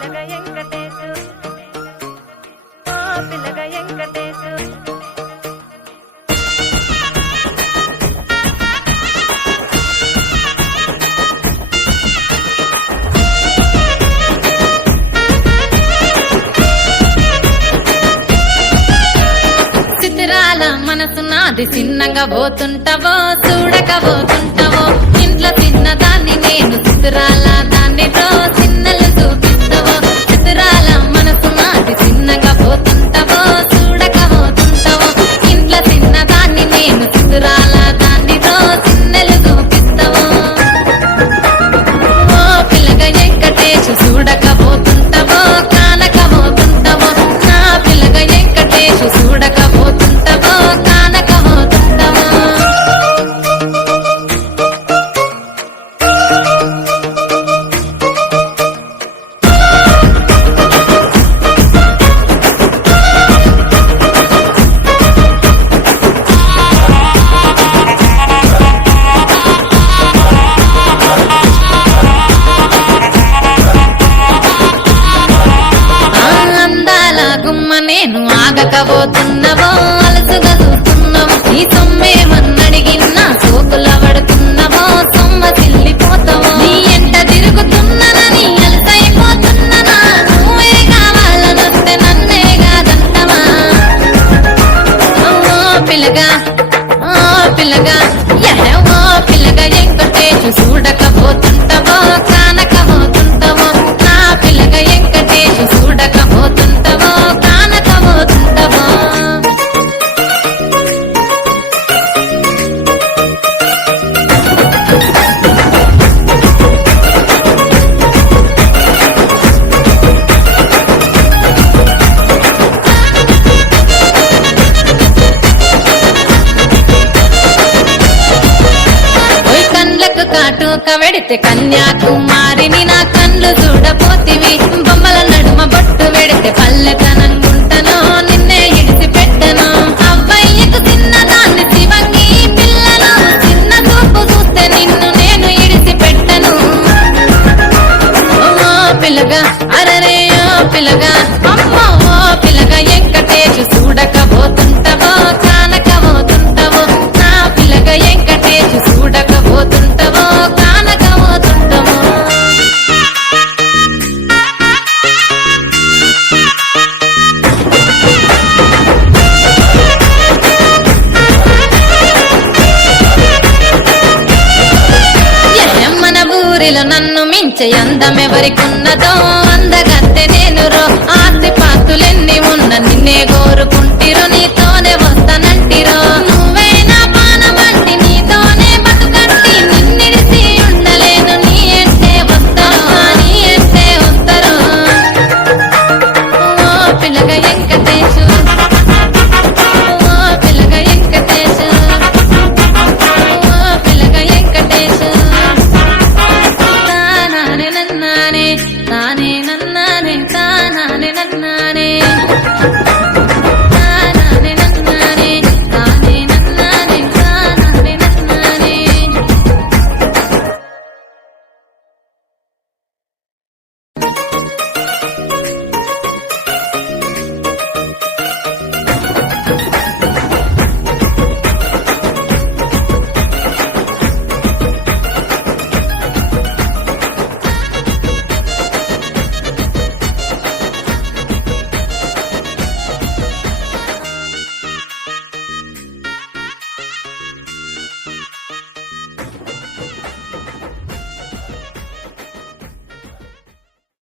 పిల్లగా వెంకటేశు పిల్లగా వెంకటేశు చిత్రాల మనసు నాది చిన్నగా పోతుంటావో చూడక పోతుంటావో ఇంట్లో చిన్నదాన్ని నేను చిత్రాల దాన్ని చిన్నలు చూపిస్తావో చిత్రాల మనసు నాది చిన్నగా పోతుంటావో చూడక పోతుంటావో ఇంట్లో చిన్నదాన్ని నేను చిత్రాల దాన్ని చిన్నలు చూపిస్తావో ఓ పిల్లగా వెంకటేశు చూడక పోతుంటావో కానక పోతుంటావో నా పిల్లగా వెంకటేశు చూడక పోతుంటావో కానక పోతుంటావో అందాల గుమ్మ నేను ఆగకపోతున్నావో అలసుగా చూస్తున్నావో నీ సొమ్మేమన్నడిగిన్నా సోకుల పడుతున్నావో సొమ్మ చిల్లిపోతావో నీ ఎంట తిరుగుతున్నానని అలసైపోతున్నానా నువ్వే కావాలనొస్తే నన్నే కాదంటవా ఓ పిల్లగా ఓ పిల్లగా వెంకటేశు చూడకపోతుంటావో కానకపోతుంటావో నా పిల్లగా వెంకటేశు చూడకపోతుంటావో కానకపోతుంటావో కళ్ళకు కాటుక వెడితే కన్యాకుమారిని నా కళ్ళు చూడపోతివి బొమ్మల నడుమ బొట్టు వెడితే పల్లెతనంగుంటను నిన్నే ఇడిసి పెట్టను అవ్వయ్యకు చిన్నదాన్ని శివంగి పిల్లను చిన్న చూపు చూస్తే నిన్ను నేను ఇడిసి పెట్టను ఓ పిల్లగా అరరే ఓ పిల్లగా అమ్మో ఓ పిల్లగా వెంకటేశు చూడకపోతుంటావో కానకపోతుంటావో నా పిల్లగా వెంకటేశు చూడకపోతుంటావో కానకపోతుంటావో మన ఊరిలో నన్ను మించే అందమెవరికున్నదో అందగత్తె నేను రో ఆస్తి పాస్తులెన్ని ఉన్న నిన్నే కోరుకుంటిరో నీతోనే వస్తానంటిరో నువ్వే నా పానమంటి నీతోనే బతుకంటి నిన్నిడిసి ఉండలేను నీ అంటే వస్తారో నీ అంటే వస్తారో ఓ పిల్లగా వెంకటేశు ఓ పిల్లగా వెంకటేశు ఓ పిల్లగా వెంకటేశు తానే నన్నానే తానే నన్నానే తానే నన్నా